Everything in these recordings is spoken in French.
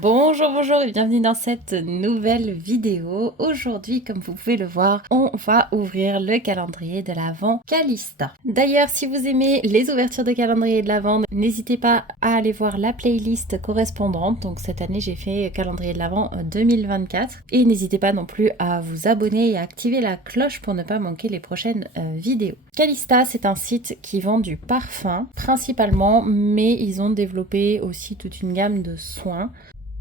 Bonjour, bonjour et bienvenue dans cette nouvelle vidéo. Aujourd'hui, comme vous pouvez le voir, on va ouvrir le calendrier de l'Avent Calista. D'ailleurs, si vous aimez les ouvertures de calendrier de l'Avent, n'hésitez pas à aller voir la playlist correspondante. Donc cette année, j'ai fait calendrier de l'Avent 2024. Et n'hésitez pas non plus à vous abonner et à activer la cloche pour ne pas manquer les prochaines vidéos. Calista, c'est un site qui vend du parfum principalement, mais ils ont développé aussi toute une gamme de soins.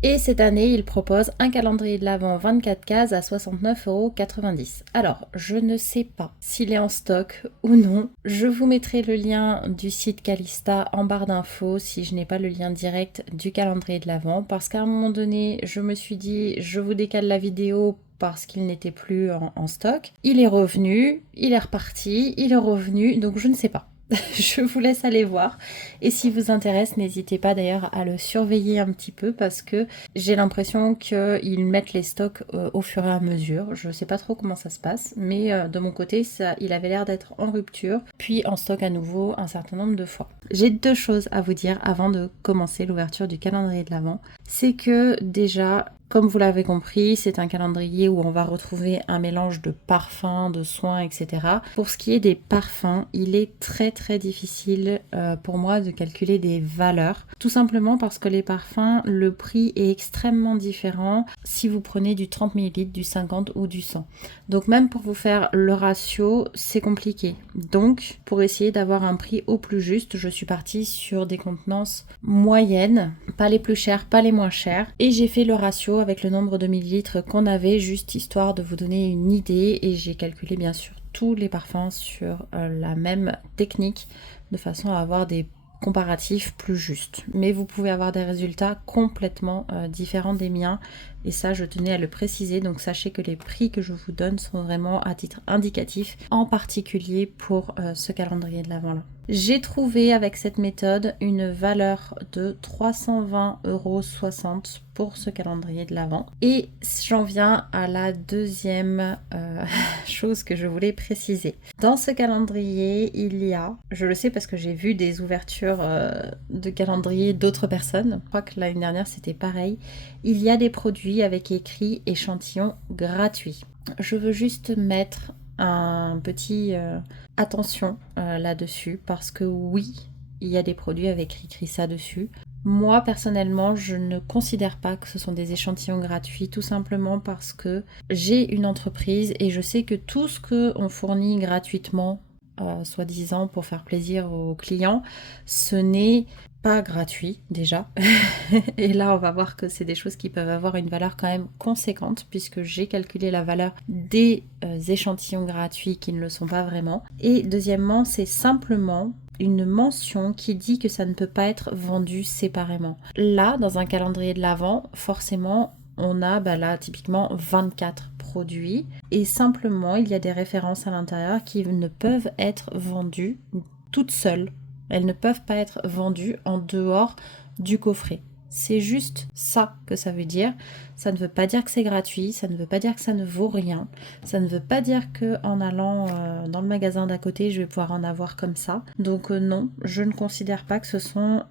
Et cette année, il propose un calendrier de l'Avent 24 cases à 69,90 €. Alors, je ne sais pas s'il est en stock ou non. Je vous mettrai le lien du site Calista en barre d'infos si je n'ai pas le lien direct du calendrier de l'Avent. Parce qu'à un moment donné, je me suis dit, je vous décale la vidéo parce qu'il n'était plus en stock. Il est revenu, il est reparti, il est revenu, donc je ne sais pas. Je vous laisse aller voir. Et si vous intéresse, n'hésitez pas d'ailleurs à le surveiller un petit peu parce que j'ai l'impression qu'ils mettent les stocks au fur et à mesure. Je ne sais pas trop comment ça se passe, mais de mon côté, il avait l'air d'être en rupture, puis en stock à nouveau un certain nombre de fois. J'ai deux choses à vous dire avant de commencer l'ouverture du calendrier de l'Avent. C'est que déjà, comme vous l'avez compris, c'est un calendrier où on va retrouver un mélange de parfums, de soins, etc. Pour ce qui est des parfums, il est très difficile pour moi de calculer des valeurs. Tout simplement parce que les parfums, le prix est extrêmement différent si vous prenez du 30 ml, du 50 ou du 100. Donc même pour vous faire le ratio, c'est compliqué. Donc pour essayer d'avoir un prix au plus juste, je suis partie sur des contenances moyennes, pas les plus chères, pas les moins chères. Et j'ai fait le ratio avec le nombre de millilitres qu'on avait, juste histoire de vous donner une idée. Et j'ai calculé bien sûr tous les parfums sur la même technique de façon à avoir des comparatifs plus justes. Mais vous pouvez avoir des résultats complètement différents des miens. Et ça, je tenais à le préciser. Donc sachez que les prix que je vous donne sont vraiment à titre indicatif, en particulier pour ce calendrier de l'Avent-là. J'ai trouvé avec cette méthode une valeur de 320,60 € pour ce calendrier de l'Avent. Et j'en viens à la deuxième chose que je voulais préciser. Dans ce calendrier, il y a, je le sais parce que j'ai vu des ouvertures de calendrier d'autres personnes, je crois que l'année dernière c'était pareil, il y a des produits avec écrit échantillon gratuit. Je veux juste mettre un petit attention là-dessus parce que oui, il y a des produits avec écrit ça dessus. Moi personnellement, je ne considère pas que ce sont des échantillons gratuits, tout simplement parce que j'ai une entreprise et je sais que tout ce qu'on fournit gratuitement, soi-disant pour faire plaisir aux clients, ce n'est pas gratuit déjà. Et là, on va voir que c'est des choses qui peuvent avoir une valeur quand même conséquente puisque j'ai calculé la valeur des échantillons gratuits qui ne le sont pas vraiment. Et deuxièmement, c'est simplement une mention qui dit que ça ne peut pas être vendu séparément. Là, dans un calendrier de l'Avent, forcément, on a là typiquement 24 produits et simplement il y a des références à l'intérieur qui ne peuvent être vendues toutes seules. Elles ne peuvent pas être vendues en dehors du coffret. C'est juste ça que ça veut dire. Ça ne veut pas dire que c'est gratuit, ça ne veut pas dire que ça ne vaut rien, ça ne veut pas dire qu'en allant dans le magasin d'à côté, je vais pouvoir en avoir comme ça. Donc non, je ne considère pas que ce sont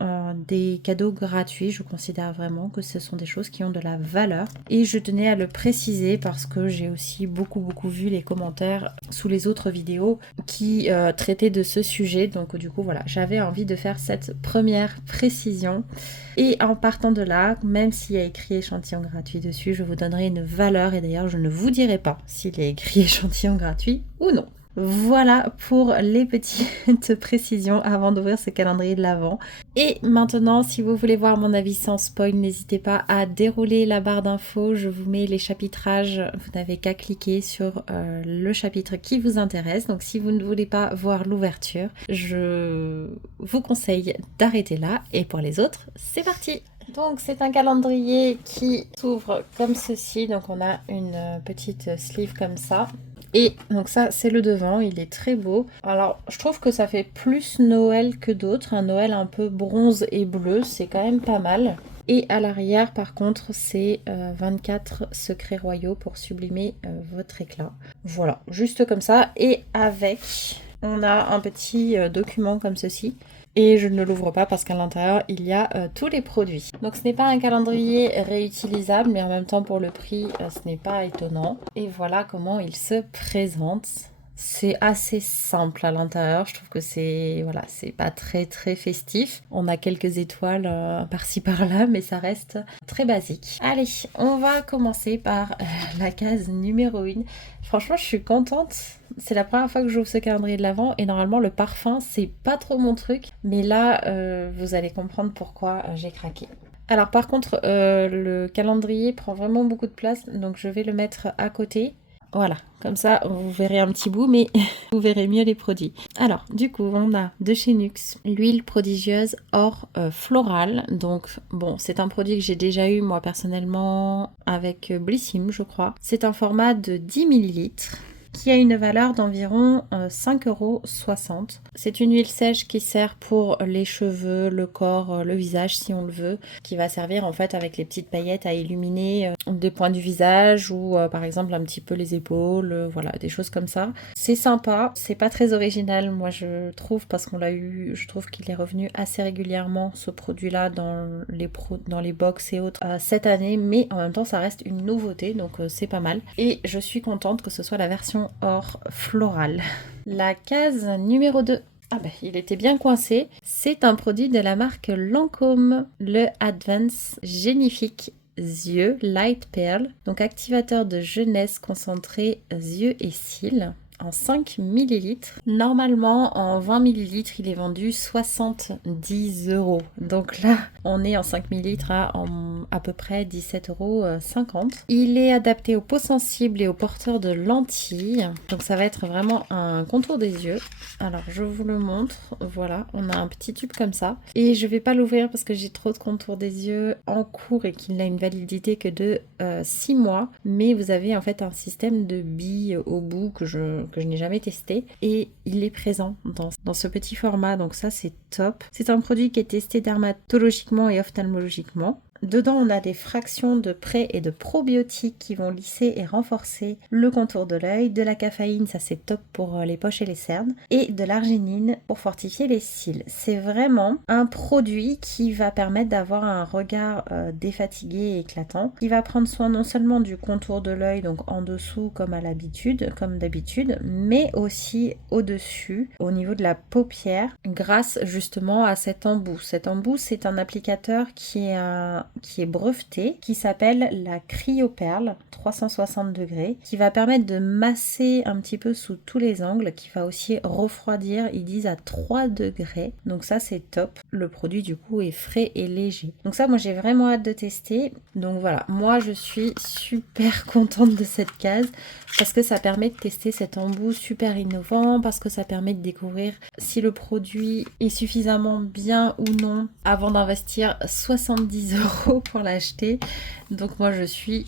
des cadeaux gratuits, je considère vraiment que ce sont des choses qui ont de la valeur. Et je tenais à le préciser parce que j'ai aussi beaucoup vu les commentaires sous les autres vidéos qui traitaient de ce sujet. Donc du coup voilà, j'avais envie de faire cette première précision. Et en partant de là, même s'il y a écrit échantillon gratuit dessus, je vous donnerai une valeur et d'ailleurs je ne vous dirai pas s'il est écrit échantillon gratuit ou non. Voilà pour les petites précisions avant d'ouvrir ce calendrier de l'Avent. Et maintenant, si vous voulez voir mon avis sans spoil, n'hésitez pas à dérouler la barre d'infos. Je vous mets les chapitrages. Vous n'avez qu'à cliquer sur le chapitre qui vous intéresse. Donc si vous ne voulez pas voir l'ouverture, je vous conseille d'arrêter là. Et pour les autres, c'est parti! Donc c'est un calendrier qui s'ouvre comme ceci. Donc on a une petite sleeve comme ça. Et donc ça, c'est le devant, il est très beau. Alors, je trouve que ça fait plus Noël que d'autres. Un Noël un peu bronze et bleu, c'est quand même pas mal. Et à l'arrière, par contre, c'est 24 secrets royaux pour sublimer votre éclat. Voilà, juste comme ça. Et avec, on a un petit document comme ceci Et je ne l'ouvre pas parce qu'à l'intérieur, il y a tous les produits. Donc ce n'est pas un calendrier réutilisable, mais en même temps pour le prix, ce n'est pas étonnant. Et voilà comment il se présente. C'est assez simple à l'intérieur, je trouve que c'est pas très très festif. On a quelques étoiles par-ci par-là, mais ça reste très basique. Allez, on va commencer par la case numéro 1. Franchement, je suis contente. C'est la première fois que j'ouvre ce calendrier de l'Avent et normalement le parfum, c'est pas trop mon truc. Mais là, vous allez comprendre pourquoi j'ai craqué. Alors par contre, le calendrier prend vraiment beaucoup de place, donc je vais le mettre à côté. Voilà, comme ça vous verrez un petit bout, mais vous verrez mieux les produits. Alors, du coup, on a de chez NYX l'huile prodigieuse or florale. Donc, bon, c'est un produit que j'ai déjà eu moi personnellement avec Blissim, je crois. C'est un format de 10 millilitres qui a une valeur d'environ 5,60 €. C'est une huile sèche qui sert pour les cheveux, le corps, le visage si on le veut, qui va servir en fait avec les petites paillettes à illuminer des points du visage ou par exemple un petit peu les épaules, voilà, des choses comme ça. C'est sympa, c'est pas très original moi je trouve parce qu'on l'a eu, je trouve qu'il est revenu assez régulièrement ce produit-là dans les box et autres cette année, mais en même temps ça reste une nouveauté donc c'est pas mal. Et je suis contente que ce soit la version or floral. La case numéro 2. Ah ben, il était bien coincé. C'est un produit de la marque Lancôme, le Advance Génifique Yeux Light Pearl. Donc activateur de jeunesse concentré yeux et cils en 5 millilitres. Normalement, en 20 millilitres, il est vendu 70 €. Donc là, on est en 5 millilitres à peu près 17,50 €. Il est adapté aux peaux sensibles et aux porteurs de lentilles. Donc ça va être vraiment un contour des yeux. Alors, je vous le montre. Voilà, on a un petit tube comme ça. Et je vais pas l'ouvrir parce que j'ai trop de contours des yeux en cours et qu'il n'a une validité que de 6 mois. Mais vous avez en fait un système de billes au bout que je n'ai jamais testé et il est présent dans ce petit format, donc ça c'est top. C'est un produit qui est testé dermatologiquement et ophtalmologiquement. Dedans, on a des fractions de pré et de probiotiques qui vont lisser et renforcer le contour de l'œil, de la caféine, ça c'est top pour les poches et les cernes, et de l'arginine pour fortifier les cils. C'est vraiment un produit qui va permettre d'avoir un regard défatigué et éclatant, qui va prendre soin non seulement du contour de l'œil, donc en dessous comme d'habitude, mais aussi au-dessus, au niveau de la paupière, grâce justement à cet embout. Cet embout, c'est un applicateur qui est breveté, qui s'appelle la Cryoperle 360 degrés, qui va permettre de masser un petit peu sous tous les angles, qui va aussi refroidir, ils disent à 3 degrés. Donc ça c'est top. Le produit du coup est frais et léger. Donc ça moi j'ai vraiment hâte de tester. Donc voilà, moi je suis super contente de cette case parce que ça permet de tester cet embout super innovant, parce que ça permet de découvrir si le produit est suffisamment bien ou non avant d'investir 70 € pour l'acheter. Donc moi je suis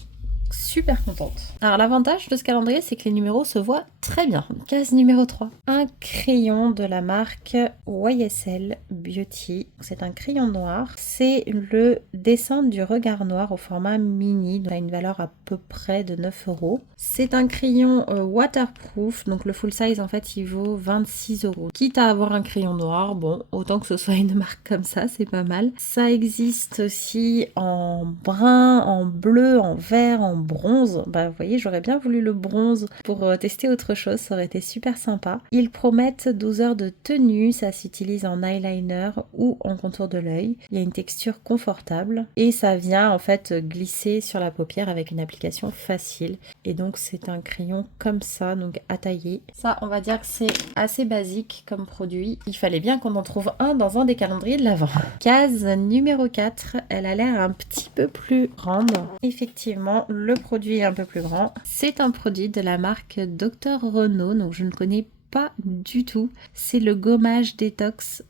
super contente. Alors l'avantage de ce calendrier, c'est que les numéros se voient très bien. Case numéro 3. Un crayon de la marque YSL Beauty. C'est un crayon noir. C'est le dessin du regard noir au format mini. Donc, a une valeur à peu près de 9 €. C'est un crayon waterproof. Donc le full size, en fait, il vaut 26 €. Quitte à avoir un crayon noir, bon, autant que ce soit une marque comme ça, c'est pas mal. Ça existe aussi en brun, en bleu, en vert, en bronze. Bah vous voyez, j'aurais bien voulu le bronze pour tester autre chose, ça aurait été super sympa. Ils promettent 12 heures de tenue, ça s'utilise en eyeliner ou en contour de l'œil. Il y a une texture confortable et ça vient en fait glisser sur la paupière avec une application facile. Et donc c'est un crayon comme ça, donc à tailler. Ça, on va dire que c'est assez basique comme produit. Il fallait bien qu'on en trouve un dans un des calendriers de l'Avent. Case numéro 4, elle a l'air un petit peu plus grande. Effectivement, le produit est un peu plus grand. C'est un produit de la marque Dr Renault, donc je ne connais pas du tout. C'est le gommage détox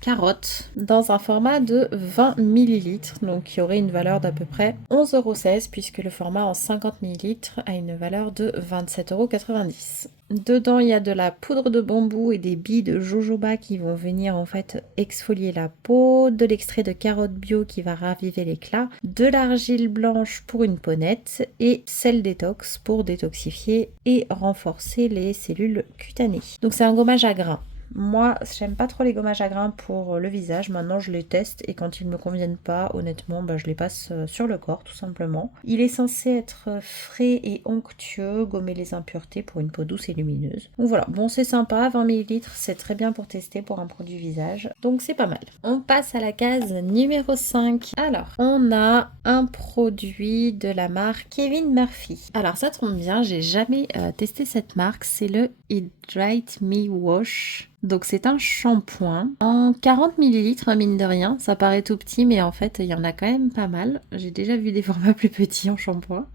carotte dans un format de 20 millilitres, donc qui aurait une valeur d'à peu près 11,16 € puisque le format en 50 millilitres a une valeur de 27,90 €. Dedans, il y a de la poudre de bambou et des billes de jojoba qui vont venir en fait exfolier la peau, de l'extrait de carotte bio qui va raviver l'éclat, de l'argile blanche pour une peau nette et sel détox pour détoxifier et renforcer les cellules cutanées. Donc c'est un gommage à grains. Moi, j'aime pas trop les gommages à grains pour le visage. Maintenant, je les teste et quand ils me conviennent pas, honnêtement, je les passe sur le corps, tout simplement. Il est censé être frais et onctueux, gommer les impuretés pour une peau douce et lumineuse. Donc voilà, bon, c'est sympa, 20 ml, c'est très bien pour tester pour un produit visage. Donc c'est pas mal. On passe à la case numéro 5. Alors, on a un produit de la marque Kevin Murphy. Alors, ça tombe bien, j'ai jamais testé cette marque. C'est le Hydrate Me Wash. Donc c'est un shampoing en 40 ml, mine de rien. Ça paraît tout petit, mais en fait, il y en a quand même pas mal. J'ai déjà vu des formats plus petits en shampoing.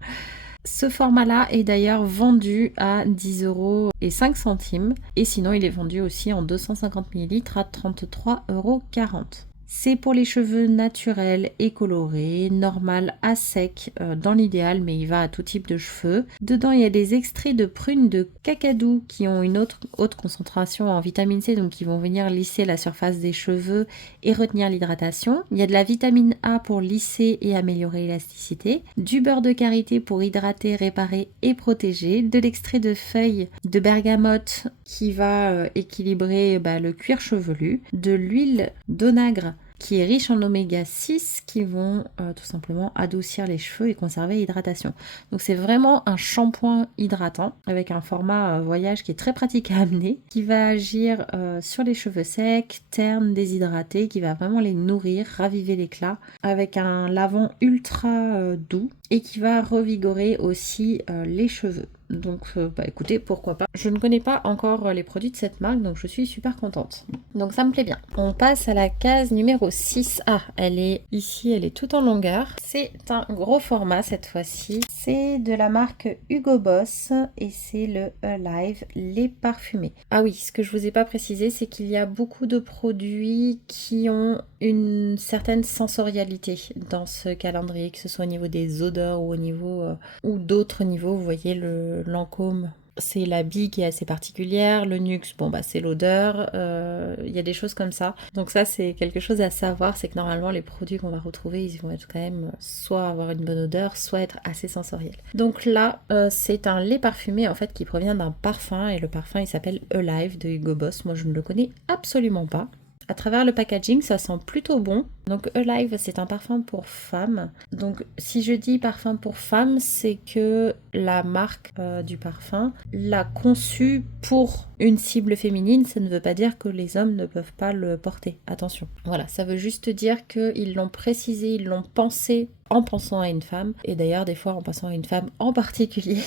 Ce format-là est d'ailleurs vendu à 10,05 € et sinon il est vendu aussi en 250 ml à 33,40 €. C'est pour les cheveux naturels et colorés, normal à sec dans l'idéal, mais il va à tout type de cheveux. Dedans, il y a des extraits de prunes de cacadou qui ont une haute concentration en vitamine C, donc qui vont venir lisser la surface des cheveux et retenir l'hydratation. Il y a de la vitamine A pour lisser et améliorer l'élasticité, du beurre de karité pour hydrater, réparer et protéger, de l'extrait de feuilles de bergamote qui va équilibrer le cuir chevelu, de l'huile d'onagre qui est riche en oméga 6 qui vont tout simplement adoucir les cheveux et conserver l'hydratation. Donc c'est vraiment un shampoing hydratant avec un format voyage qui est très pratique à amener, qui va agir sur les cheveux secs, ternes, déshydratés, qui va vraiment les nourrir, raviver l'éclat avec un lavant ultra doux et qui va revigorer aussi les cheveux. Donc écoutez, pourquoi pas. Je ne connais pas encore les produits de cette marque, donc je suis super contente. Donc ça me plaît bien. On passe à la case numéro 6. Ah, elle est ici, elle est toute en longueur. C'est un gros format cette fois-ci. C'est de la marque Hugo Boss et c'est le Alive, les parfumés. Ah oui, ce que je vous ai pas précisé, c'est qu'il y a beaucoup de produits qui ont une certaine sensorialité dans ce calendrier, que ce soit au niveau des odeurs ou au niveau ou d'autres niveaux. Vous voyez le Lancôme, c'est la bille qui est assez particulière, le Nuxe, c'est l'odeur, il y a des choses comme ça. Donc ça c'est quelque chose à savoir, c'est que normalement les produits qu'on va retrouver, ils vont être quand même soit avoir une bonne odeur, soit être assez sensoriels. Donc là, c'est un lait parfumé en fait qui provient d'un parfum et le parfum il s'appelle Alive de Hugo Boss. Moi je ne le connais absolument pas. À travers le packaging, ça sent plutôt bon. Donc Alive, c'est un parfum pour femmes. Donc si je dis parfum pour femmes, c'est que la marque du parfum l'a conçu pour une cible féminine. Ça ne veut pas dire que les hommes ne peuvent pas le porter. Attention. Voilà, ça veut juste dire qu'ils l'ont précisé, ils l'ont pensé en pensant à une femme. Et d'ailleurs, des fois, en pensant à une femme en particulier.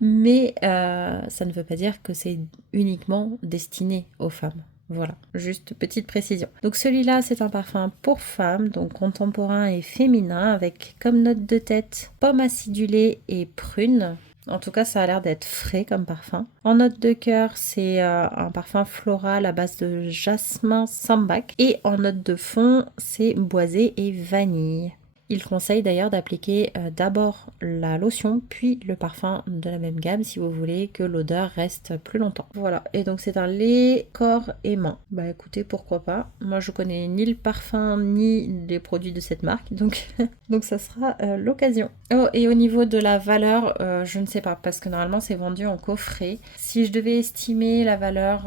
Mais ça ne veut pas dire que c'est uniquement destiné aux femmes. Voilà, juste petite précision. Donc celui-là, c'est un parfum pour femmes, donc contemporain et féminin, avec comme note de tête pomme acidulée et prune. En tout cas, ça a l'air d'être frais comme parfum. En note de cœur, c'est un parfum floral à base de jasmin sambac. Et en note de fond, c'est boisé et vanille. Il conseille d'ailleurs d'appliquer d'abord la lotion, puis le parfum de la même gamme si vous voulez que l'odeur reste plus longtemps. Voilà, et donc c'est un lait corps et main. Écoutez, pourquoi pas. Moi je connais ni le parfum ni les produits de cette marque, donc, donc ça sera l'occasion. Oh, et au niveau de la valeur, je ne sais pas, parce que normalement c'est vendu en coffret. Si je devais estimer la valeur,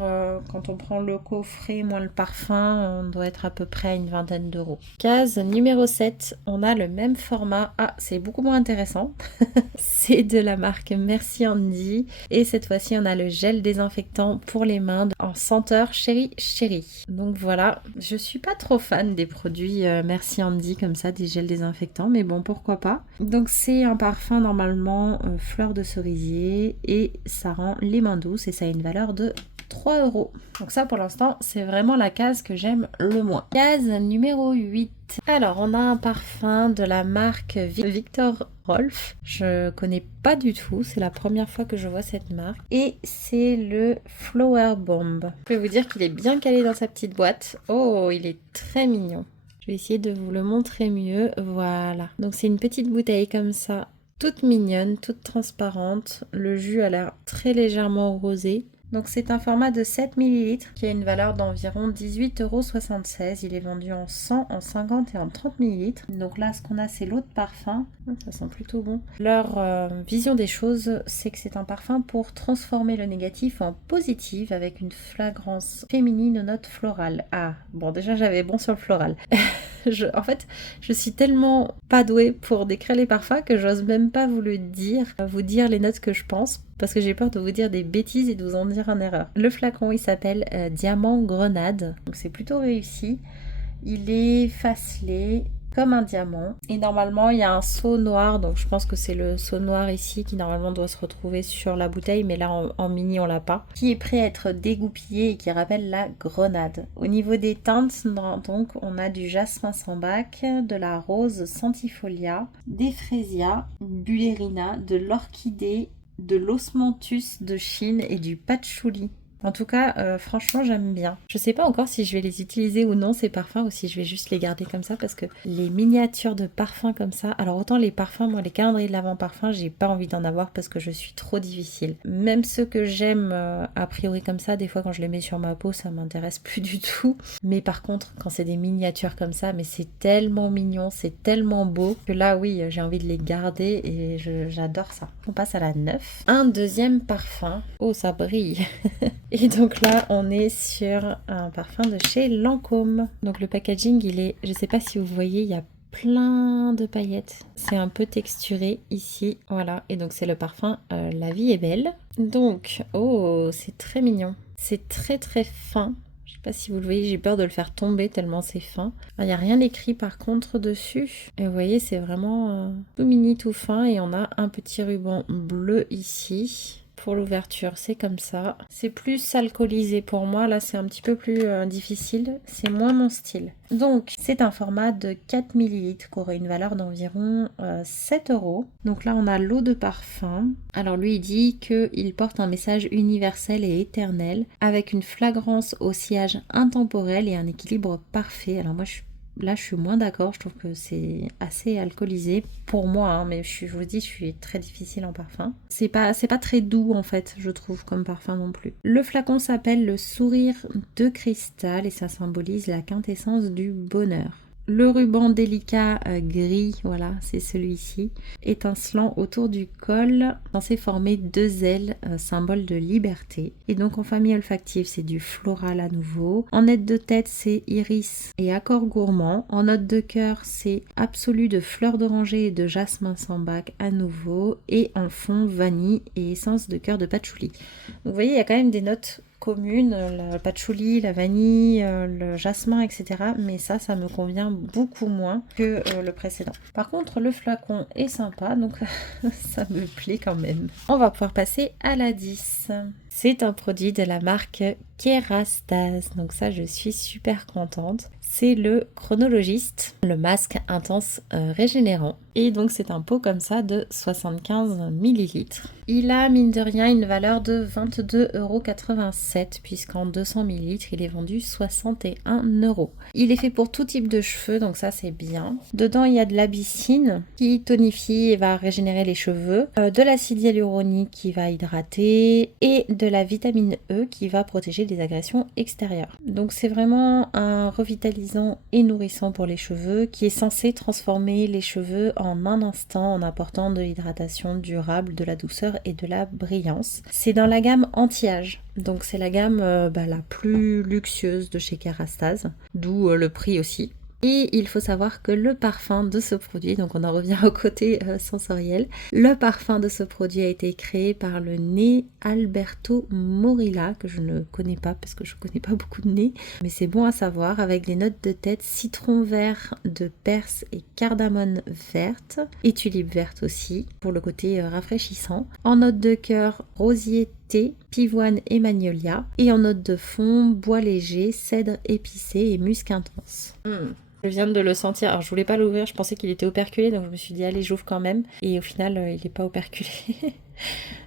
quand on prend le coffret moins le parfum, on doit être à peu près à une vingtaine d'euros. Case numéro 7, on a le même format. Ah, c'est beaucoup moins intéressant. C'est de la marque Merci Andy. Et cette fois-ci, on a le gel désinfectant pour les mains en senteur Chéri Chéri. Donc voilà, je suis pas trop fan des produits Merci Andy comme ça, des gels désinfectants, mais bon, pourquoi pas. Donc c'est un parfum normalement fleur de cerisier et ça rend les mains douces et ça a une valeur de 3 €. Donc ça pour l'instant c'est vraiment la case que j'aime le moins. Case numéro 8. Alors on a un parfum de la marque Viktor Rolf. Je connais pas du tout, c'est la première fois que je vois cette marque. Et c'est le Flower Bomb. Je peux vous dire qu'il est bien calé dans sa petite boîte. Oh, il est très mignon. Je vais essayer de vous le montrer mieux. Voilà. Donc c'est une petite bouteille comme ça, toute mignonne, toute transparente. Le jus a l'air très légèrement rosé. Donc c'est un format de 7 ml qui a une valeur d'environ 18,76 €. Il est vendu en 100, en 50 et en 30 ml. Donc là, ce qu'on a, c'est l'eau de parfum. Ça sent plutôt bon. Leur vision des choses, c'est que c'est un parfum pour transformer le négatif en positif avec une fragrance féminine aux notes florales. Ah, bon, déjà j'avais bon sur le floral. En fait, je suis tellement pas douée pour décrire les parfums que j'ose même pas vous dire les notes que je pense, parce que j'ai peur de vous dire des bêtises et de vous en dire en erreur. Le flacon, il s'appelle Diamant Grenade, donc c'est plutôt réussi. Il est facelé comme un diamant. Et normalement, il y a un seau noir, donc je pense que c'est le seau noir ici qui normalement doit se retrouver sur la bouteille, mais là en mini, on l'a pas. Qui est prêt à être dégoupillé et qui rappelle la grenade. Au niveau des teintes, donc, on a du jasmin sambac, de la rose centifolia, des frésias, bullerina, de l'orchidée, de l'osmanthus de Chine et du patchouli. En tout cas, franchement, j'aime bien. Je sais pas encore si je vais les utiliser ou non, ces parfums, ou si je vais juste les garder comme ça, parce que les miniatures de parfums comme ça, alors autant les parfums, moi, les calendriers de l'Avent parfum, j'ai pas envie d'en avoir parce que je suis trop difficile. Même ceux que j'aime a priori comme ça, des fois quand je les mets sur ma peau, ça m'intéresse plus du tout. Mais par contre, quand c'est des miniatures comme ça, mais c'est tellement mignon, c'est tellement beau, que là, oui, j'ai envie de les garder et j'adore ça. On passe à la 9. Un deuxième parfum. Oh, ça brille. Et donc là, on est sur un parfum de chez Lancôme. Donc le packaging, il est, je sais pas si vous voyez, il y a plein de paillettes. C'est un peu texturé ici, voilà. Et donc c'est le parfum La vie est belle. Donc, oh, c'est très mignon. C'est très très fin. Je sais pas si vous le voyez, j'ai peur de le faire tomber tellement c'est fin. Il n'y a rien écrit par contre dessus. Et vous voyez, c'est vraiment tout mini, tout fin. Et on a un petit ruban bleu ici. Pour l'ouverture, c'est comme ça. C'est plus alcoolisé pour moi. Là, c'est un petit peu plus difficile. C'est moins mon style. Donc, c'est un format de 4 ml qui aurait une valeur d'environ 7 €. Donc là, on a l'eau de parfum. Alors lui, il dit qu'il porte un message universel et éternel avec une flagrance au sillage intemporel et un équilibre parfait. Alors moi, je suis moins d'accord, je trouve que c'est assez alcoolisé pour moi, hein, mais je vous dis, je suis très difficile en parfum. C'est pas très doux en fait, je trouve, comme parfum non plus. Le flacon s'appelle le sourire de cristal et ça symbolise la quintessence du bonheur. Le ruban délicat gris, voilà, c'est celui-ci, étincelant autour du col, censé former 2 ailes, symbole de liberté. Et donc en famille olfactive, c'est du floral à nouveau. En aide de tête, c'est iris et accord gourmand. En note de cœur, c'est absolu de fleurs d'oranger et de jasmin sambac à nouveau. Et en fond, vanille et essence de cœur de patchouli. Donc vous voyez, il y a quand même des notes communes, le patchouli, la vanille, le jasmin, etc. Mais ça me convient beaucoup moins que le précédent. Par contre, le flacon est sympa, donc ça me plaît quand même. On va pouvoir passer à la 10. C'est un produit de la marque Kerastase, donc ça je suis super contente. C'est le chronologiste, le masque intense régénérant. Et donc c'est un pot comme ça de 75 ml. Il a mine de rien une valeur de 22,87 € puisqu'en 200 ml il est vendu 61 €. Il est fait pour tout type de cheveux, donc ça c'est bien. Dedans il y a de l'abyssine qui tonifie et va régénérer les cheveux, de l'acide hyaluronique qui va hydrater et de la vitamine E qui va protéger des agressions extérieures. Donc c'est vraiment un revitalisant et nourrissant pour les cheveux qui est censé transformer les cheveux en un instant en apportant de l'hydratation durable, de la douceur et de la brillance. C'est dans la gamme anti-âge, donc c'est la gamme la plus luxueuse de chez Kerastase, d'où le prix aussi. Et il faut savoir que le parfum de ce produit, donc on en revient au côté sensoriel, le parfum de ce produit a été créé par le nez Alberto Morillo, que je ne connais pas parce que je ne connais pas beaucoup de nez, mais c'est bon à savoir, avec des notes de tête citron vert de perse et cardamone verte, et tulipe verte aussi, pour le côté rafraîchissant. En note de cœur, rosier, thé, pivoine et magnolia, et en note de fond, bois léger, cèdre épicé et musc intense. Je viens de le sentir, alors je voulais pas l'ouvrir, je pensais qu'il était operculé, donc je me suis dit allez j'ouvre quand même, et au final il est pas operculé.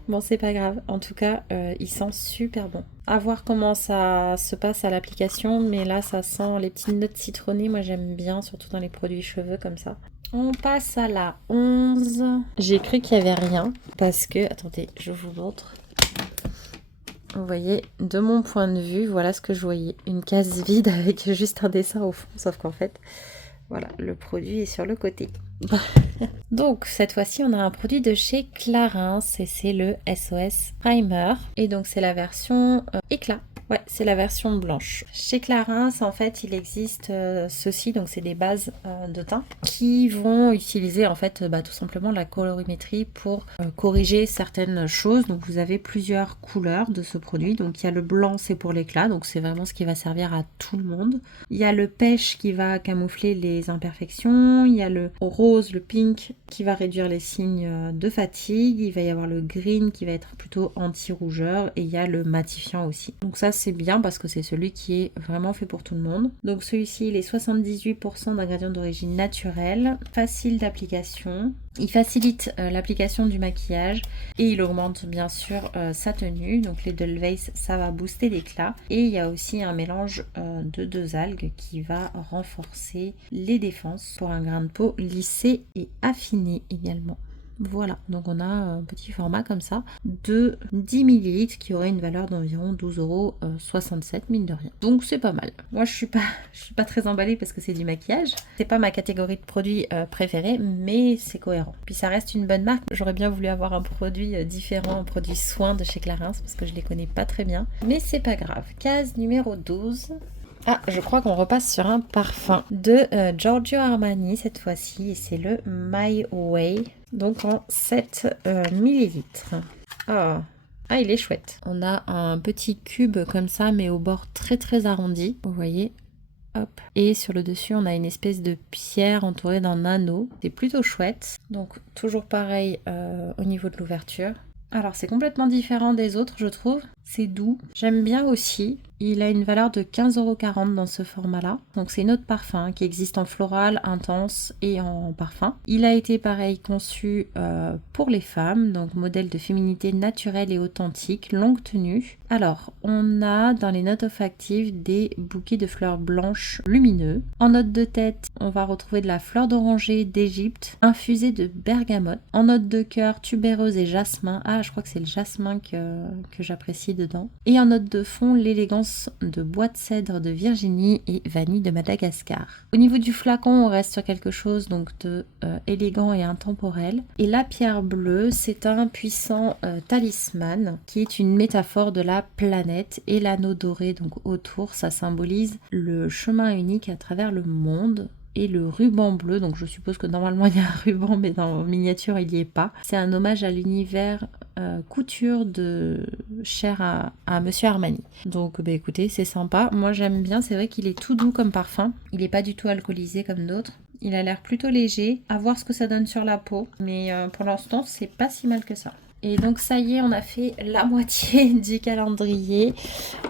Bon c'est pas grave, en tout cas il sent super bon. À voir comment ça se passe à l'application, mais là ça sent les petites notes citronnées, moi j'aime bien, surtout dans les produits cheveux comme ça. On passe à la 11. J'ai cru qu'il y avait rien, parce que, attendez, je vous montre. Vous voyez, de mon point de vue, voilà ce que je voyais. Une case vide avec juste un dessin au fond. Sauf qu'en fait, voilà, le produit est sur le côté. Donc cette fois-ci on a un produit de chez Clarins et c'est le SOS Primer et donc c'est la version éclat. Ouais, c'est la version blanche. Chez Clarins, en fait, il existe ceci, donc c'est des bases de teint qui vont utiliser en fait tout simplement la colorimétrie pour corriger certaines choses. Donc vous avez plusieurs couleurs de ce produit. Donc il y a le blanc, c'est pour l'éclat, donc c'est vraiment ce qui va servir à tout le monde. Il y a le pêche qui va camoufler les imperfections. Il y a le rose, le pink qui va réduire les signes de fatigue. Il va y avoir le green qui va être plutôt anti-rougeur et il y a le matifiant aussi. Donc ça c'est bien parce que c'est celui qui est vraiment fait pour tout le monde. Donc celui-ci il est 78% d'ingrédients d'origine naturelle, facile d'application. Il facilite l'application du maquillage et il augmente bien sûr sa tenue. Donc l'Edelweiss ça va booster l'éclat et il y a aussi un mélange de 2 algues qui va renforcer les défenses pour un grain de peau lissé et affiné également. Voilà, donc on a un petit format comme ça de 10 ml qui aurait une valeur d'environ 12,67 €, mine de rien. Donc c'est pas mal. Moi je suis pas très emballée parce que c'est du maquillage. C'est pas ma catégorie de produits préférée, mais c'est cohérent. Puis ça reste une bonne marque. J'aurais bien voulu avoir un produit différent, un produit soin de chez Clarins parce que je les connais pas très bien. Mais c'est pas grave. Case numéro 12. Ah, je crois qu'on repasse sur un parfum de Giorgio Armani cette fois-ci et c'est le My Way, donc en 7 millilitres. Ah, il est chouette. On a un petit cube comme ça mais au bord très très arrondi, vous voyez. Hop. Et sur le dessus on a une espèce de pierre entourée d'un anneau. C'est plutôt chouette. Donc toujours pareil au niveau de l'ouverture. Alors c'est complètement différent des autres je trouve. C'est doux. J'aime bien aussi. Il a une valeur de 15,40 € dans ce format-là. Donc c'est notre parfum qui existe en floral, intense et en parfum. Il a été pareil conçu pour les femmes, donc modèle de féminité naturelle et authentique, longue tenue. Alors on a dans les notes olfactives des bouquets de fleurs blanches lumineux. En note de tête, on va retrouver de la fleur d'oranger d'Égypte infusée de bergamote. En note de cœur, tubéreuse et jasmin. Ah, je crois que c'est le jasmin que j'apprécie dedans. Et en note de fond, l'élégance de bois de cèdre de Virginie et vanille de Madagascar. Au niveau du flacon, on reste sur quelque chose donc de élégant et intemporel. Et la pierre bleue, c'est un puissant talisman qui est une métaphore de la planète et l'anneau doré donc autour, ça symbolise le chemin unique à travers le monde. Et le ruban bleu, donc je suppose que normalement il y a un ruban mais dans miniature il n'y est pas. C'est un hommage à l'univers couture de cher à Monsieur Armani. Donc écoutez, c'est sympa. Moi j'aime bien, c'est vrai qu'il est tout doux comme parfum. Il n'est pas du tout alcoolisé comme d'autres. Il a l'air plutôt léger. À voir ce que ça donne sur la peau. Mais pour l'instant c'est pas si mal que ça. Et donc ça y est, on a fait la moitié du calendrier.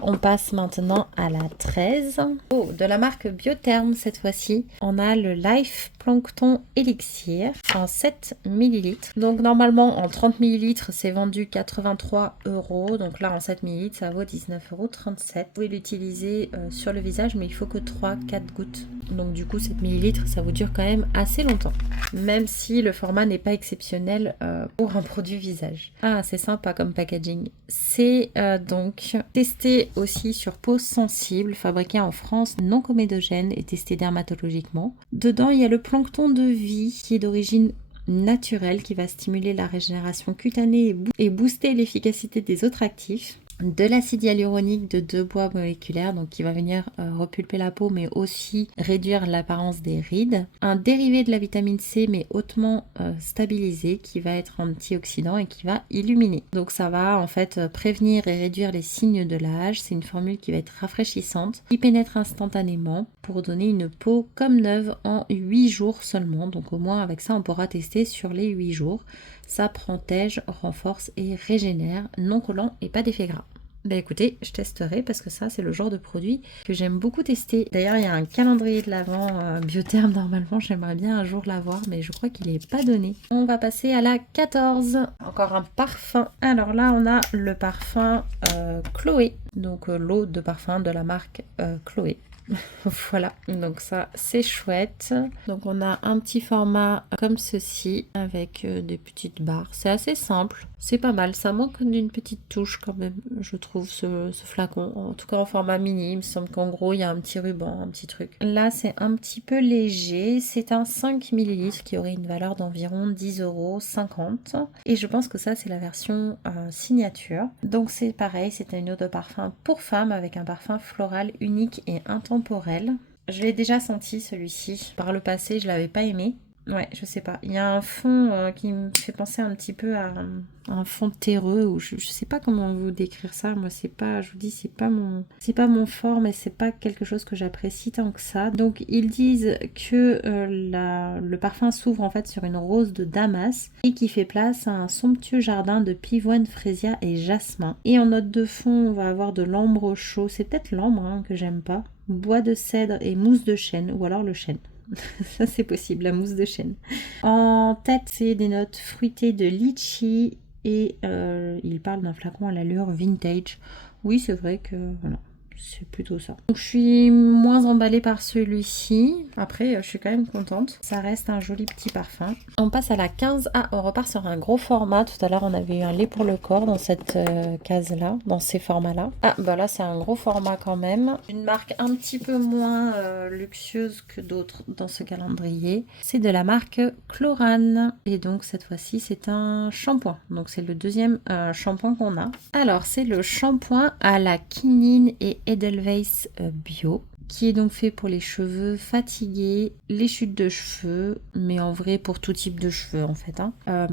On passe maintenant à la 13. Oh, de la marque Biotherm cette fois-ci. On a le Life Plancton Elixir en 7 ml. Donc normalement en 30 ml c'est vendu 83 €. Donc là en 7 ml ça vaut 19,37 €. Vous pouvez l'utiliser sur le visage mais il faut que 3-4 gouttes. Donc du coup 7 ml ça vous dure quand même assez longtemps. Même si le format n'est pas exceptionnel pour un produit visage. Ah, c'est sympa comme packaging. C'est donc testé aussi sur peau sensible, fabriqué en France, non comédogène et testé dermatologiquement. Dedans, il y a le plancton de vie qui est d'origine naturelle, qui va stimuler la régénération cutanée et booster l'efficacité des autres actifs. De l'acide hyaluronique de 2 bois moléculaires, donc qui va venir repulper la peau mais aussi réduire l'apparence des rides. Un dérivé de la vitamine C mais hautement stabilisé qui va être antioxydant et qui va illuminer. Donc ça va en fait prévenir et réduire les signes de l'âge. C'est une formule qui va être rafraîchissante, qui pénètre instantanément pour donner une peau comme neuve en 8 jours seulement. Donc au moins avec ça on pourra tester sur les 8 jours. Ça protège, renforce et régénère, non collant et pas d'effet gras. Bah écoutez, je testerai parce que ça c'est le genre de produit que j'aime beaucoup tester. D'ailleurs il y a un calendrier de l'Avent Biotherm normalement, j'aimerais bien un jour l'avoir mais je crois qu'il n'est pas donné. On va passer à la 14. Encore un parfum. Alors là on a le parfum Chloé, donc l'eau de parfum de la marque Chloé. Voilà, donc ça c'est chouette. Donc on a un petit format comme ceci avec des petites barres. C'est assez simple, c'est pas mal. Ça manque d'une petite touche quand même, je trouve, ce flacon. En tout cas en format mini, il me semble qu'en gros il y a un petit ruban, un petit truc. Là c'est un petit peu léger. C'est un 5 ml qui aurait une valeur d'environ 10,50 €. Et je pense que ça c'est la version signature. Donc c'est pareil, c'est une eau de parfum pour femme avec un parfum floral unique et intemporel. Je l'ai déjà senti celui-ci. Par le passé, je l'avais pas aimé. Ouais, je sais pas. Il y a un fond qui me fait penser un petit peu à un fond terreux ou je sais pas comment vous décrire ça. Moi, c'est pas, je vous dis, c'est pas mon fort, mais c'est pas quelque chose que j'apprécie tant que ça. Donc, ils disent que le parfum s'ouvre en fait sur une rose de Damas et qui fait place à un somptueux jardin de pivoine, frésia et jasmin. Et en note de fond, on va avoir de l'ambre chaud. C'est peut-être l'ambre que j'aime pas. Bois de cèdre et mousse de chêne, ou alors le chêne. Ça c'est possible, la mousse de chêne. En tête, c'est des notes fruitées de litchi et il parle d'un flacon à l'allure vintage. Oui, c'est vrai que voilà, c'est plutôt ça. Donc je suis moins emballée par celui-ci. Après, je suis quand même contente. Ça reste un joli petit parfum. On passe à la 15. Ah, on repart sur un gros format. Tout à l'heure, on avait eu un lait pour le corps dans cette case-là, dans ces formats-là. Ah, bah là, c'est un gros format quand même. Une marque un petit peu moins luxueuse que d'autres dans ce calendrier. C'est de la marque Chlorane. Et donc, cette fois-ci, c'est un shampoing. Donc, c'est le deuxième shampoing qu'on a. Alors, c'est le shampoing à la quinine et Edelweiss bio, qui est donc fait pour les cheveux fatigués, les chutes de cheveux, mais en vrai pour tout type de cheveux en fait.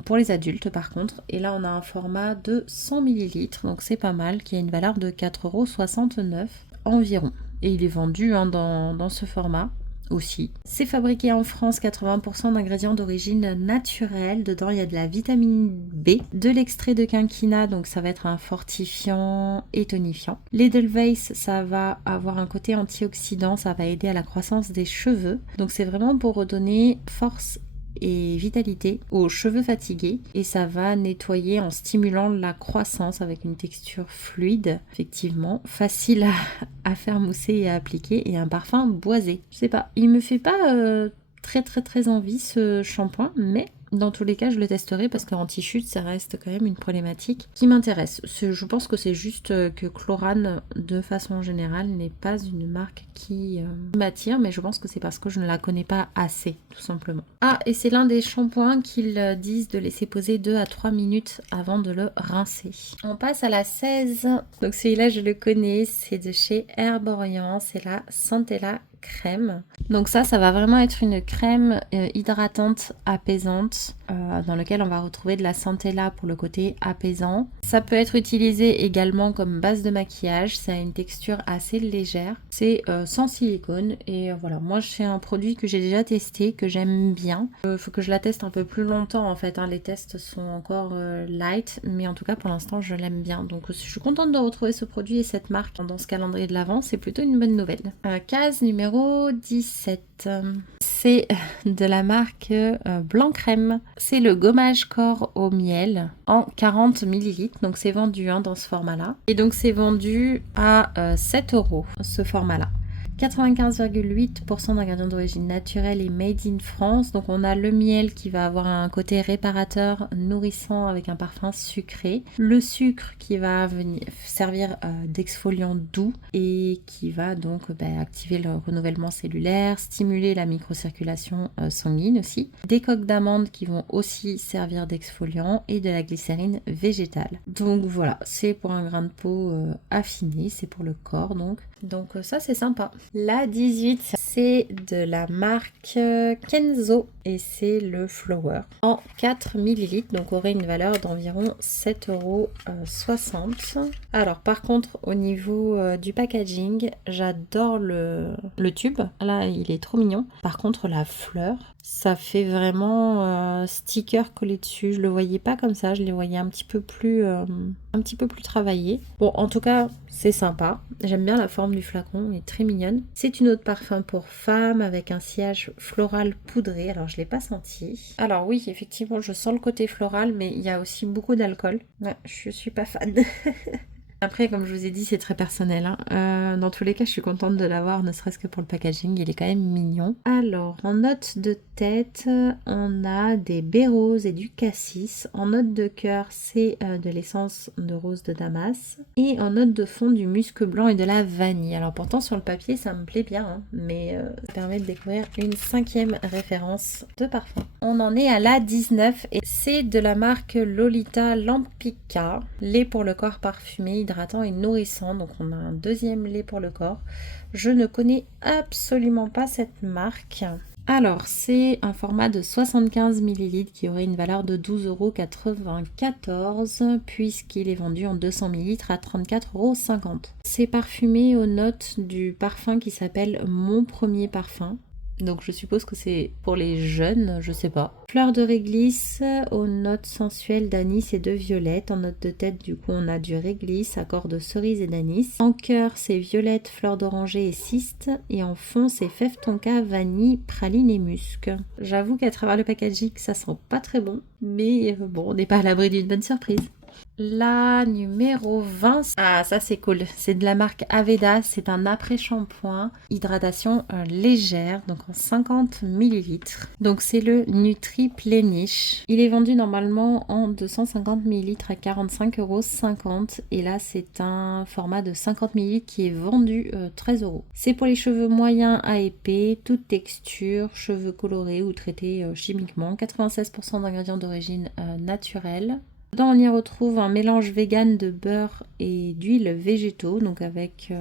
Pour les adultes par contre. Et là on a un format de 100 ml, donc c'est pas mal, qui a une valeur de 4,69 € environ. Et il est vendu dans ce format aussi. C'est fabriqué en France, 80% d'ingrédients d'origine naturelle. Dedans, il y a de la vitamine B, de l'extrait de quinquina, donc ça va être un fortifiant et tonifiant. L'Edelweiss, ça va avoir un côté antioxydant, ça va aider à la croissance des cheveux. Donc c'est vraiment pour redonner force et vitalité aux cheveux fatigués et ça va nettoyer en stimulant la croissance avec une texture fluide, effectivement, facile à faire mousser et à appliquer et un parfum boisé. Je sais pas, il me fait pas très envie ce shampoing, mais dans tous les cas, je le testerai parce qu'en anti-chute, ça reste quand même une problématique qui m'intéresse. Je pense que c'est juste que Chlorane, de façon générale, n'est pas une marque qui m'attire, mais je pense que c'est parce que je ne la connais pas assez, tout simplement. Ah, et c'est l'un des shampoings qu'ils disent de laisser poser 2 à 3 minutes avant de le rincer. On passe à la 16. Donc celui-là, je le connais, c'est de chez Herborian, c'est la Centella crème. Donc ça va vraiment être une crème hydratante, apaisante, dans lequel on va retrouver de la centella pour le côté apaisant. Ça peut être utilisé également comme base de maquillage, ça a une texture assez légère, c'est sans silicone et voilà, moi c'est un produit que j'ai déjà testé, que j'aime bien. Faut que je la teste un peu plus longtemps en fait, les tests sont encore light, mais en tout cas pour l'instant je l'aime bien. Donc je suis contente de retrouver ce produit et cette marque dans ce calendrier de l'Avent, c'est plutôt une bonne nouvelle. Case numéro 17. C'est de la marque Blanc Crème. C'est le gommage corps au miel en 40 ml. Donc c'est vendu dans ce format-là. Et donc c'est vendu à 7 € ce format-là. 95,8% d'ingrédients d'origine naturelle et made in France. Donc on a le miel qui va avoir un côté réparateur, nourrissant avec un parfum sucré. Le sucre qui va venir servir d'exfoliant doux et qui va donc activer le renouvellement cellulaire, stimuler la microcirculation sanguine aussi. Des coques d'amandes qui vont aussi servir d'exfoliant et de la glycérine végétale. Donc voilà, c'est pour un grain de peau affiné, c'est pour le corps donc. Donc ça c'est sympa. La 18, c'est de la marque Kenzo et c'est le Flower en 4 ml, donc aurait une valeur d'environ 7,60 €. Alors par contre au niveau du packaging, j'adore le tube, là il est trop mignon. Par contre la fleur, ça fait vraiment sticker collé dessus. Je le voyais pas comme ça, je les voyais un petit peu plus travaillé. Bon, en tout cas, c'est sympa. J'aime bien la forme du flacon, elle est très mignonne. C'est une eau de parfum pour femme avec un sillage floral poudré. Alors, je l'ai pas senti. Alors oui, effectivement, je sens le côté floral, mais il y a aussi beaucoup d'alcool. Ouais, je suis pas fan. Après, comme je vous ai dit, c'est très personnel, hein. Dans tous les cas, je suis contente de l'avoir, ne serait-ce que pour le packaging, il est quand même mignon. Alors, en note de tête, on a des baies roses et du cassis. En note de cœur, c'est de l'essence de rose de Damas. Et en note de fond, du musc blanc et de la vanille. Alors pourtant, sur le papier, ça me plaît bien, hein, mais ça permet de découvrir une 5e référence de parfum. On en est à la 19 et c'est de la marque Lolita Lampica. Lait pour le corps parfumé, hydratant et nourrissant. Donc on a un 2e lait pour le corps. Je ne connais absolument pas cette marque. Alors, c'est un format de 75 ml qui aurait une valeur de 12,94 € puisqu'il est vendu en 200 ml à 34,50 €. C'est parfumé aux notes du parfum qui s'appelle Mon Premier Parfum. Donc je suppose que c'est pour les jeunes, je sais pas. Fleur de réglisse aux notes sensuelles d'anis et de violette. En note de tête, du coup, on a du réglisse, accord de cerise et d'anis. En cœur, c'est violette, fleur d'oranger et cyste. Et en fond, c'est fève tonka, vanille, praline et musc. J'avoue qu'à travers le packaging, ça sent pas très bon. Mais bon, on n'est pas à l'abri d'une bonne surprise. La numéro 20, ah ça c'est cool, c'est de la marque Aveda, c'est un après-shampoing, hydratation légère, donc en 50 ml. Donc c'est le Nutri Plenish. Il est vendu normalement en 250 ml à 45,50 € et là c'est un format de 50 ml qui est vendu 13 €. C'est pour les cheveux moyens à épais, toute texture, cheveux colorés ou traités chimiquement, 96% d'ingrédients d'origine naturelle. Dedans, on y retrouve un mélange vegan de beurre et d'huile végétaux, donc qui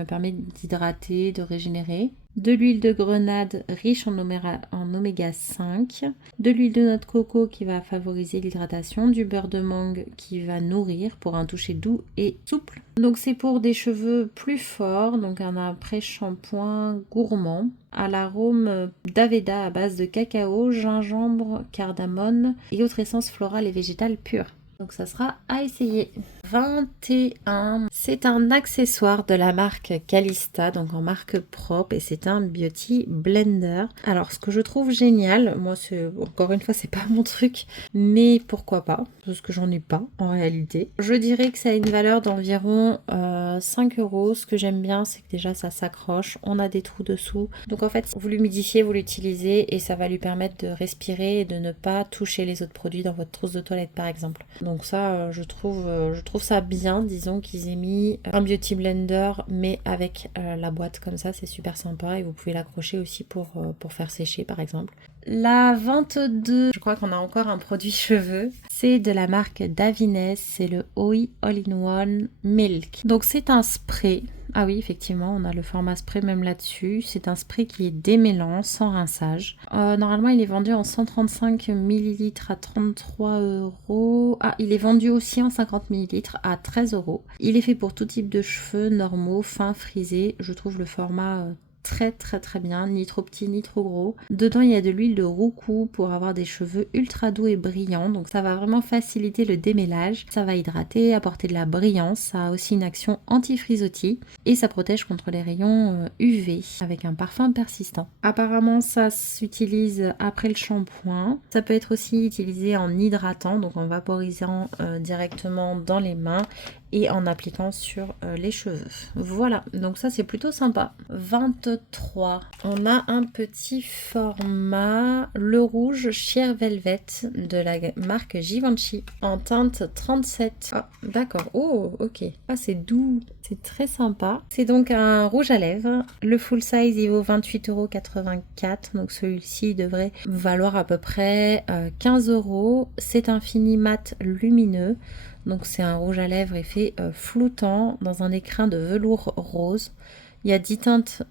me permet d'hydrater, de régénérer. De l'huile de grenade riche en oméga 5, de l'huile de noix de coco qui va favoriser l'hydratation, du beurre de mangue qui va nourrir pour un toucher doux et souple. Donc c'est pour des cheveux plus forts, donc un après-shampoing gourmand à l'arôme d'Aveda à base de cacao, gingembre, cardamone et autres essences florales et végétales pures. Donc ça sera à essayer. 21, c'est un accessoire de la marque Calista, donc en marque propre, et c'est un beauty blender. Alors ce que je trouve génial, moi encore une fois c'est pas mon truc, mais pourquoi pas, parce que j'en ai pas en réalité. Je dirais que ça a une valeur d'environ 5 €. Ce que j'aime bien, c'est que déjà ça s'accroche, on a des trous dessous, donc en fait vous l'humidifiez, vous l'utilisez et ça va lui permettre de respirer et de ne pas toucher les autres produits dans votre trousse de toilette par exemple. Donc ça je trouve ça bien, disons qu'ils aient mis un beauty blender mais avec la boîte comme ça, c'est super sympa et vous pouvez l'accrocher aussi pour faire sécher par exemple. La 22, je crois qu'on a encore un produit cheveux, c'est de la marque Davines, c'est le OI All-in-One Milk. Donc c'est un spray. Ah oui, effectivement, on a le format spray même là-dessus. C'est un spray qui est démêlant, sans rinçage. Normalement, il est vendu en 135 ml à 33 €. Ah, il est vendu aussi en 50 ml à 13 €. Il est fait pour tout type de cheveux, normaux, fins, frisés. Je trouve le format très très très bien, ni trop petit ni trop gros. Dedans il y a de l'huile de roucou pour avoir des cheveux ultra doux et brillants, donc ça va vraiment faciliter le démêlage, ça va hydrater, apporter de la brillance, ça a aussi une action anti-frisottis et ça protège contre les rayons UV avec un parfum persistant. Apparemment ça s'utilise après le shampoing, ça peut être aussi utilisé en hydratant, donc en vaporisant directement dans les mains et en appliquant sur les cheveux. Voilà, donc ça c'est plutôt sympa. 23, on a un petit format, le rouge Sheer Velvet de la marque Givenchy en teinte 37. Ah d'accord, oh ok, ah c'est doux, c'est très sympa. C'est donc un rouge à lèvres, le full size il vaut 28,84 €, donc celui-ci devrait valoir à peu près 15 €. C'est un fini mat lumineux. Donc c'est un rouge à lèvres effet floutant dans un écrin de velours rose. Il y a 10 teintes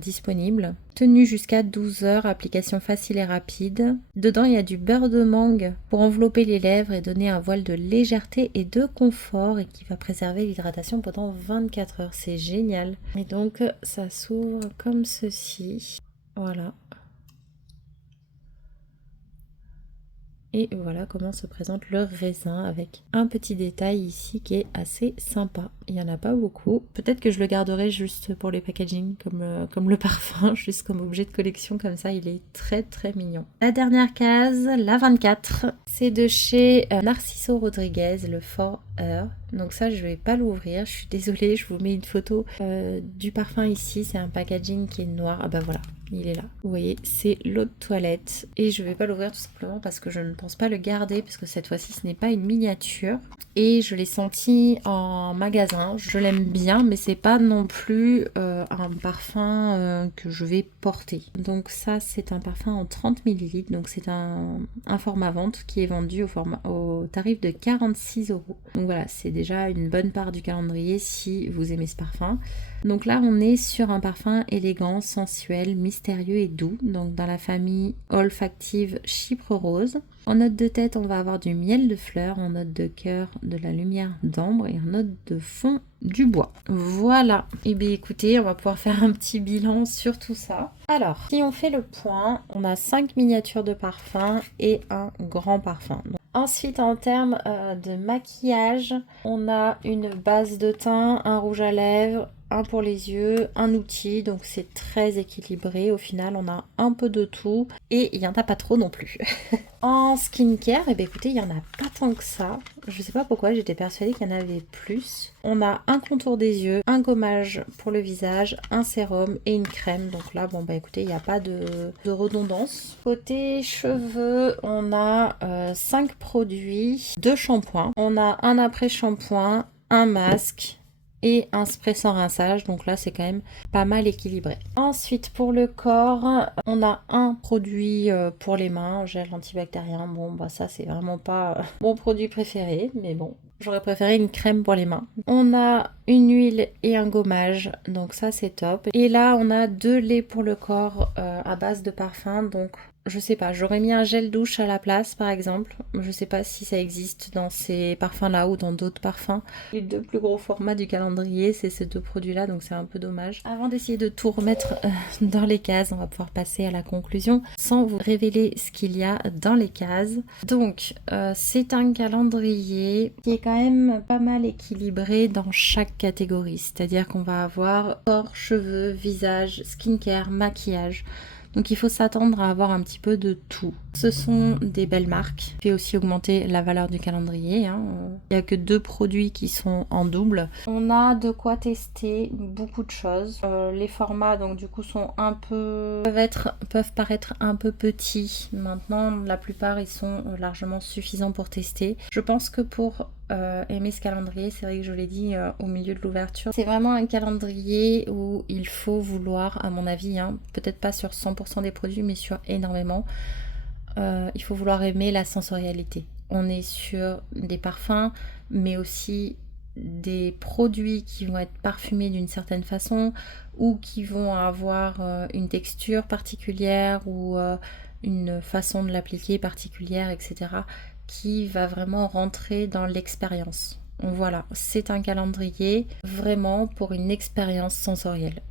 disponibles. Tenue jusqu'à 12 heures, application facile et rapide. Dedans il y a du beurre de mangue pour envelopper les lèvres et donner un voile de légèreté et de confort et qui va préserver l'hydratation pendant 24 heures. C'est génial. Et donc ça s'ouvre comme ceci. Voilà. Et voilà comment se présente le raisin avec un petit détail ici qui est assez sympa. Il n'y en a pas beaucoup. Peut-être que je le garderai juste pour les packaging comme le parfum, juste comme objet de collection comme ça. Il est très très mignon. La dernière case, la 24, c'est de chez Narciso Rodriguez, le For Her. Donc ça je vais pas l'ouvrir, je suis désolée, je vous mets une photo du parfum ici. C'est un packaging qui est noir. Ah bah voilà. Il est là. Vous voyez, c'est l'eau de toilette. Et je vais pas l'ouvrir tout simplement parce que je ne pense pas le garder parce que cette fois-ci ce n'est pas une miniature. Et je l'ai senti en magasin. Je l'aime bien mais c'est pas non plus un parfum que je vais porter. Donc ça c'est un parfum en 30 ml. Donc c'est un format vente qui est vendu au tarif de 46 €. Donc voilà, c'est déjà une bonne part du calendrier si vous aimez ce parfum. Donc là on est sur un parfum élégant, sensuel, mystérieux et doux, donc dans la famille olfactive Chypre Rose. En note de tête on va avoir du miel de fleurs, en note de cœur de la lumière d'ambre et en note de fond du bois. Voilà, et bien écoutez, on va pouvoir faire un petit bilan sur tout ça. Alors, si on fait le point, on a 5 miniatures de parfum et un grand parfum. Ensuite, en termes de maquillage, on a une base de teint, un rouge à lèvres, un pour les yeux, un outil, donc c'est très équilibré. Au final, on a un peu de tout et il n'y en a pas trop non plus. En skincare, eh bien, écoutez, il n'y en a pas tant que ça. Je sais pas pourquoi, j'étais persuadée qu'il y en avait plus. On a un contour des yeux, un gommage pour le visage, un sérum et une crème. Donc là, bon bah écoutez, il n'y a pas de redondance. Côté cheveux, on a 5 produits, 2 shampoings. On a un après-shampoing, un masque et un spray sans rinçage, donc là c'est quand même pas mal équilibré. Ensuite pour le corps, on a un produit pour les mains, gel antibactérien. Bon bah ça c'est vraiment pas mon produit préféré, mais bon, j'aurais préféré une crème pour les mains. On a une huile et un gommage, donc ça c'est top. Et là on a 2 laits pour le corps à base de parfum, donc je sais pas, j'aurais mis un gel douche à la place par exemple. Je sais pas si ça existe dans ces parfums là ou dans d'autres parfums. Les 2 plus gros formats du calendrier, c'est ces 2 produits là, donc c'est un peu dommage. Avant d'essayer de tout remettre dans les cases, on va pouvoir passer à la conclusion sans vous révéler ce qu'il y a dans les cases. Donc c'est un calendrier qui est quand même pas mal équilibré dans chaque catégorie, c'est-à-dire qu'on va avoir corps, cheveux, visage, skincare, maquillage. Donc il faut s'attendre à avoir un petit peu de tout. Ce sont des belles marques. Ça fait aussi augmenter la valeur du calendrier. Il n'y a que 2 produits qui sont en double. On a de quoi tester beaucoup de choses. Les formats donc du coup sont un peu peuvent paraître un peu petits. Maintenant la plupart ils sont largement suffisants pour tester. Je pense que pour aimer ce calendrier, c'est vrai que je l'ai dit au milieu de l'ouverture, c'est vraiment un calendrier où il faut vouloir, à mon avis, peut-être pas sur 100% des produits mais sur énormément, il faut vouloir aimer la sensorialité. On est sur des parfums mais aussi des produits qui vont être parfumés d'une certaine façon ou qui vont avoir une texture particulière ou une façon de l'appliquer particulière, etc., qui va vraiment rentrer dans l'expérience. Voilà, c'est un calendrier vraiment pour une expérience sensorielle.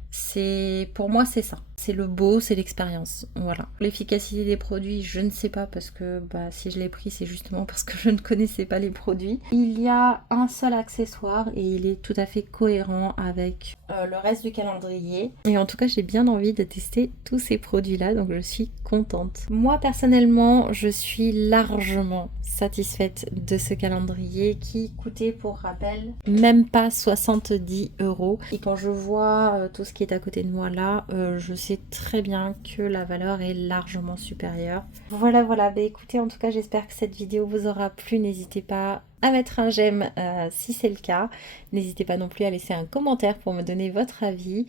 Pour moi c'est ça. C'est le beau, c'est l'expérience. Voilà. L'efficacité des produits, je ne sais pas parce que si je l'ai pris, c'est justement parce que je ne connaissais pas les produits. Il y a un seul accessoire et il est tout à fait cohérent avec le reste du calendrier. Et en tout cas, j'ai bien envie de tester tous ces produits-là, donc je suis contente. Moi personnellement, je suis largement satisfaite de ce calendrier qui coûtait, pour rappel, même pas 70 €. Et quand je vois tout ce qui est à côté de moi là, je sais très bien que la valeur est largement supérieure. Voilà, écoutez, en tout cas j'espère que cette vidéo vous aura plu. N'hésitez pas à mettre un j'aime si c'est le cas. N'hésitez pas non plus à laisser un commentaire pour me donner votre avis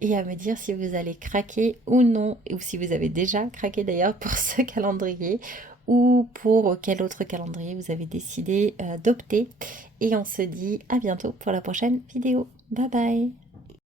et à me dire si vous allez craquer ou non, ou si vous avez déjà craqué d'ailleurs pour ce calendrier ou pour quel autre calendrier vous avez décidé d'opter. Et on se dit à bientôt pour la prochaine vidéo. Bye bye!